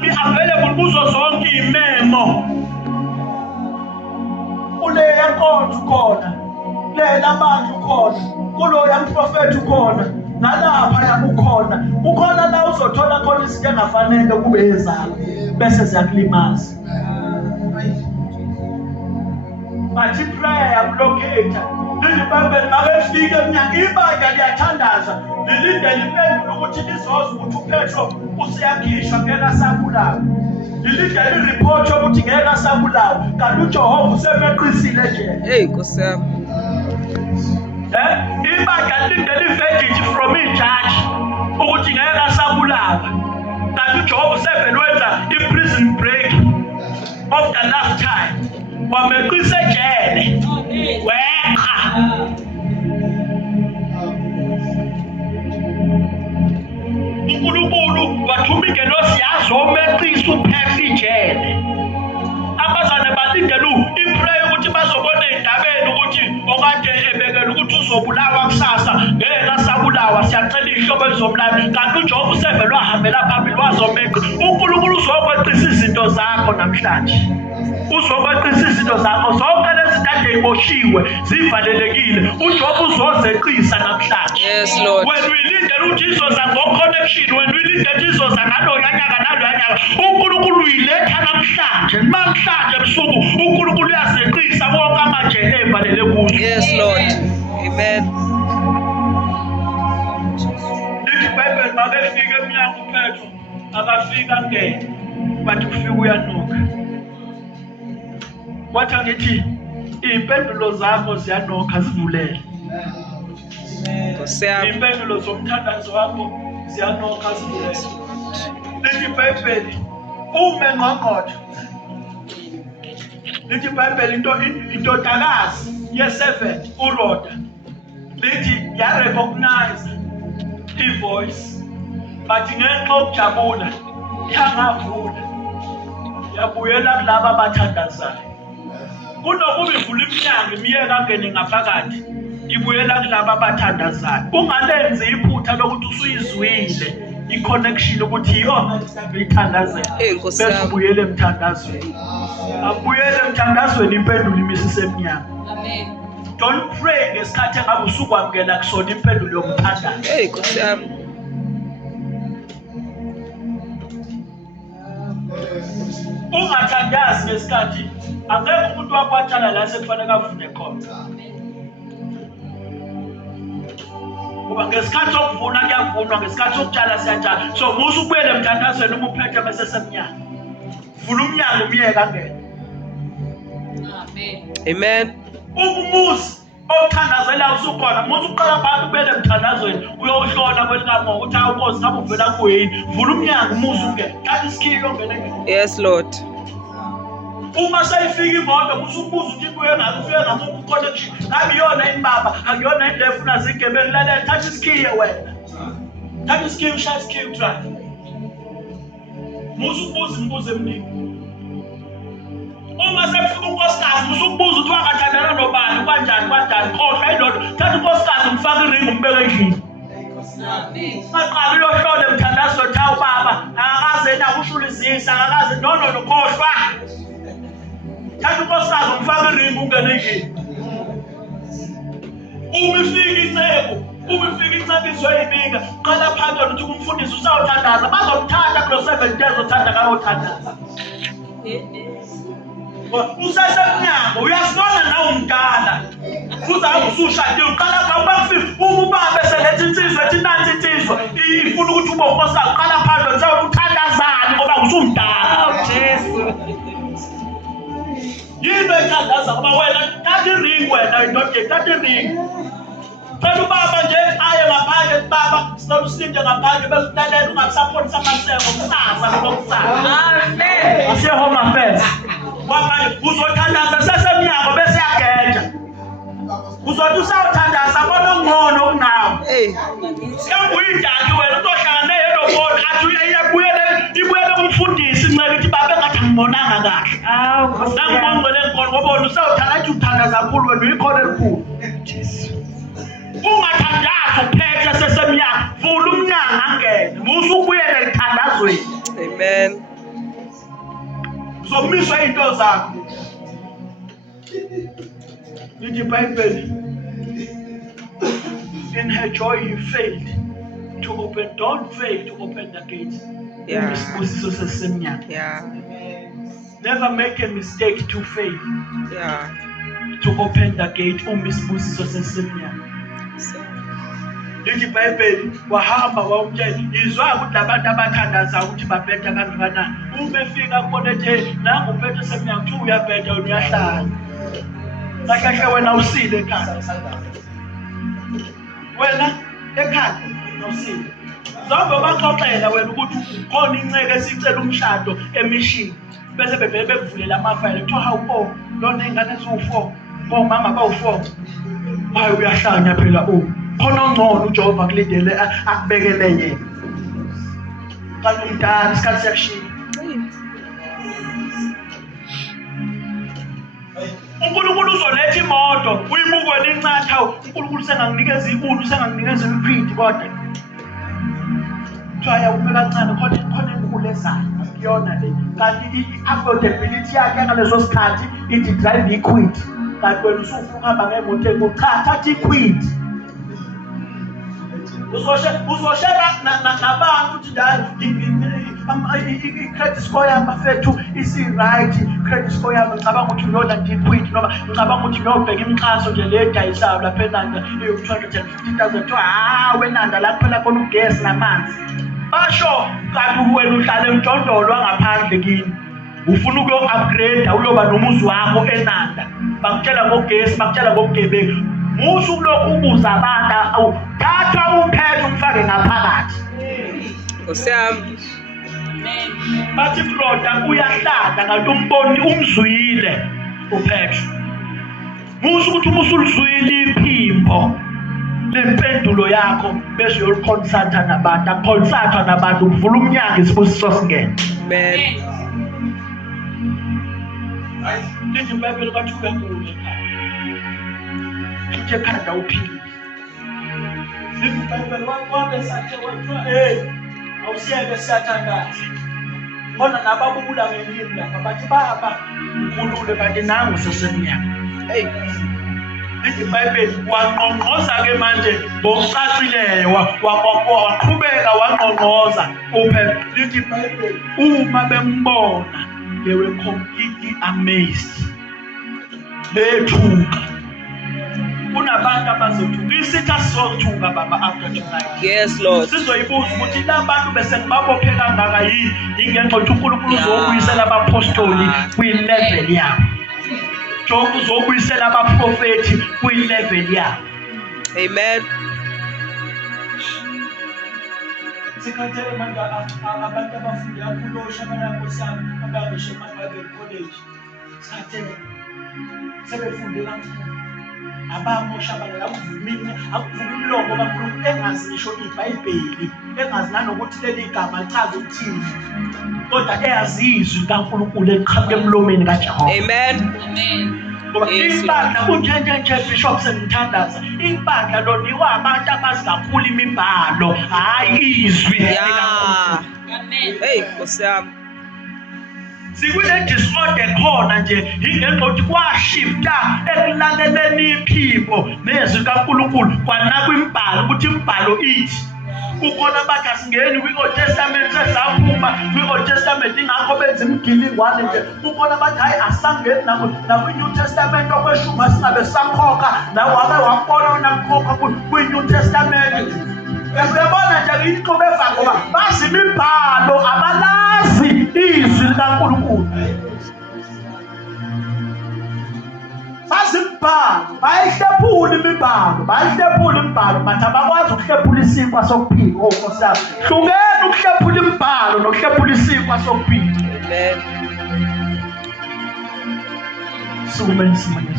be available kuzo zonke imemo. Uleya nkonzo khona, lela bantu khona, kuloya mprofeti khona, nalapha ya ukhona. Ukhona la uzothola khona izinto engafanele kube ezakho bese ziyakulimaza. Bathi prayer blockade. Lithi Bible makefike eminyaka ibandla liyathandaza lilindele impendulo ukuthi lizoze ukuthi uPetro useyakhishwa ngeke asabulawa. Lilindele ireport ukuthi ngeke asabulawa kanti uJehova usemeqisile nje. Hey Nkosi yami. Ibandla lilindele verdict from ijudge ukuthi ngeke asabulawa kanti uJehova usevele wenza i-prison break of the last time. Wameqisa ejele weqa uNkulunkulu wathuma ingelosi yazo omeqisa uPetro ijele. Abazane balindele iprayer ukuthi bazobona endabeni ukuthi okade ebekela ukuthi uzobulawa kusasa ngeke asabulawa. Siyacela ihlobo elizobulawa kanti uJehova usevele wahambela phambili wazomeqa. uNkulunkulu uzokweqisa izinto zakho namhlanje. Uzokweqisa izinto zakho zonke lezi zinto eziboshiwe zivalelekile. uJehova uzozeqisa namhlanje. Yes Lord. When we lindele ukuthi izoza ngo-connection, when we lindele izoza naloya nyaka naloya nyaka, uNkulunkulu uyiletha namhlanje. Namhlanje ebusuku uNkulunkulu uyazeqisa wonke amajele evalele kuzo. Yes Lord. Amen. Lithi iBhayibheli makefika eminyango uPetro akafika ngene bathi ufika uyanuka. Wathi ngithi impendulo zakho ziyanuka zivulele. Nkosi yami. Impendulo zomthandazo wakho ziyanuka zivulele. Lithi iBhayibheli umengqongqotho. Lithi iBhayibheli indodakazi ye-7 uRhoda lithi ya-recognize i-voice bathi ngenxa yokujabula yangavula yabuyela kulaba abathandazayo. Kunokuba ivula iminyango imiyeka angene ngaphakathi ibuyela kulaba abathandazayo. Ungalenzi iphutha lokuthi usuyizwile i-connection ukuthi iyona ithandazela Nkosi yami. bese ubuyele emthandazweni. Abuyele emthandazweni impendulo imisise eminyango. Amen. Don't pray ngesikhathi engabe usukwamukela kusona impendulo yomthandazo. Hey Nkosi yami. Ungathandazi ngesikhathi angeke umuntu wakwatshala la sekufanele avune khona. Ngoba ngesikhathi sokuvuna kuyavunwa, ngesikhathi sokutshala siyatshala. So musu ubuyele emthandazweni uma uphethe bese semnyango. Vula umnyango umyeka angene. Amen. Amen. Umuzi othandazela usukhona. Musu uqala abantu ubuyele emthandazweni uyohlola kwelikamoya ukuthi awukozi ngabe uvela kuyini. Vula umnyango umuzi ungene. Thatha isikilo ongene. Yes Lord. Uma sayifika imoto musukubuza ukuthi ibuye ngabe ufike ngamuphi connection. Ngabe iyona yini baba? Akuyona yini lefuna zigebeni lalela. Thatha isikhiye wena. Thatha isikhiye ushaya isikhiye drive. Musukubuza imibuzo eminingi. Uma sefika unkosikazi musukubuza ukuthi wangathandana nobani kanjani. Khohlwa ilodwa. Thatha unkosikazi umfake iringi umbeke endlini. Amen. Aqala uyohlola emthandazo thawu baba. Akakaze nakushulizisa, akakaze nokhohlwa. Thatha unkosikazi umfake iringi ungene endlini. Uma ifika icebo izoyibika. Qala phansi ukuthi umfundisi usawuthandaza. Bazomthatha kulo 7 days othanda kayothandaza. Usesemnyango uyasibona nawe umdala. Uzabe usushadile uqala ngabafika ubaba eselethe insizwe ethi nansi insizwe ifuna ukuthi ube unkosikazi. Qala phansi uthi uthandazani ngoba usumdala. Jesu. Yini ethandaza ngoba wena thatha iring wena indoda thatha iring. Phela ubaba nje aye ngaphandle baba sinomsinde ngaphandle bese ulalela ungasaphonisa amaseko kusasa ngokusasa. Amen. Asiye home affairs. Wamanje uzothandaza sesemnyango bese yageja. Uzothi usawuthandaza bona ongcono kunawe. Hey. Siyanguyidaki wena uzohlangana neyelo bona athi ibuyele kumfundisi incela ukuthi baba engathi angibonanga kahle. Nangibongcele enkolo ngoba usawuthanda athi uthandaza kakhulu wena uyikhona elikhulu. Ungathandaza uphethe sesemnyango, vula umnyango angene. Musu ubuyele emthandazweni. Amen. uzomiswa into zakho. Lithi iBhayibheli, in her joy he failed to open. Don't fail to open the gate. Yeah. Isibusiso sesemnyama. Yeah. Never make a mistake to fail Yeah. to open the gate. Isibusiso sesemnyama. Lithi iBhayibheli, wahamba wawumtshela izwa ukuthi abantu abathandaza ukuthi babheda kangakanani. Uma efika kubona ethe nangu ubheda semnyama, uthi uyabheda wena uyahlala. Kahle wena usile ekhaya. Wena ekhaya usile. Zonke baxoxela wena ukuthi ukhona inceke esicela umshado emishini. Bese bevele bekuvulela amafayile kuthiwa hawu lona ingane eziwu4, omama bawu4. Hayi uyahlanya phela khona ongcono uJehova kulindele akubekele yena. Kanti umdala isikhathi siyashiya. uNkulunkulu uzoletha imoto uyibuke wena incatha. uNkulunkulu senganginikeza ibulu, senganginikeza ikhwidi kodwa kuthiwa ume kancane khona enkulu ezayo kuyona le. Kanti i-affordability yakhe ngaleso sikhathi ithi drive ikhwidi. Kanti wena usufuna ukuhamba ngemoto enkulu, cha thatha ikhwidi. Uzoshera nabantu ukuthi i-credit score yami afethu isi-right. I-credit score yami ngicabanga ukuthi ngiyona ngiyikhwidi noma ngicabanga ukuthi ngiyobheka imixhaso nje le edayisayo lapha eNanda eyoku-250,000. Kuthiwa weNanda la kuphela khona ugesi namanzi. Basho kanti wena uhlala emjondolo wangaphandle kini. Ufuna ukuyo-upgrade uyoba nomuzi wakho eNanda. Bakutshela ngogesi, bakutshela ngobugebengu. Musu kulokhu ubuza abantu thatha umphethe umfake ngaphakathi. Nkosiyami. Bathi Floda uyahlala kanti umboni umzwile uphethe. Musu ukuthi umusuluzwile iphimbo lempendulo yakho bese uyoliconsulta nabantu. Akuconsultwa nabantu, uvula umnyango isibusiso singene. Amen. Lithi iBhayibheli kathi uyagula ekhaya. Uthe ekhanda uphilile. Lithi iBhayibheli wabe sathe wathiwa awusiyeke siyathandaza. Khona nababubula ngelimi lapha bathi baba ukhulule kanti nangu sesemnyama. Lithi iBhayibheli waqonqoza-ke manje ngokucacileyo waqhubeka waqonqoza uphela. Lithi iBhayibheli uma bembona they were completely amazed. Bethuka. Kunabantu abazothuka. Isithi asizothuka baba after tonight. Yes, Lord. Sizoyibuza ukuthi labantu bese ngibabophe kangaka yini ingenxa ukuthi uNkulunkulu uzobuyisela abapostoli kwi-level yabo. Jonke uzobuyisela abaprofethi kwi-level yabo. Amen. Sikhathele manje abantu abafunda kulosha abayakosami abangisho eMaBhayibheli College. Sikhathele sebefunde kancane. Abamosha abala akuvumile umlomo kaNkulunkulu engazi ngisho iBhayibheli, engazi nanokuthi leli gama lichaza ukuthini. Kodwa eyazizwi kaNkulunkulu eqhamuka emlomeni kaJehova. Amen. Ngoba ibandla kunjenje Bishop sengithandaza. Ibandla loniwa abantu abazi kakhulu imibhalo, hayi izwi likaNkulunkulu. Amen. Hey, Nkosiyami. Sikule disorder khona nje ingenxa ukuthi kwashifta ekulaleleni iphimbo nezwi kaNkulunkulu kwanakwa imibhalo ukuthi imibhalo ithi kukhona abathi asingeni kwi-Old Testament sesaphuma kwi-Old Testament ingakho benza imigilingwane nje. Kukhona abathi hayi asangeni nakwi-New Testament okweshuma singabe sakhokha nawe wabe wabona unakhokha kwi-New Testament. Uyabona nje ixube evanga ngoba bazi imibhalo abalazi izwi likaNkulunkulu. Bazi imibhalo bayihlephula imibhalo but abakwazi ukuhlephula isinkwa sokuphila. Nkosiyami, hlukene ukuhlephula imibhalo nokuhlephula isinkwa sokuphila. Amen. Sukumeni simane.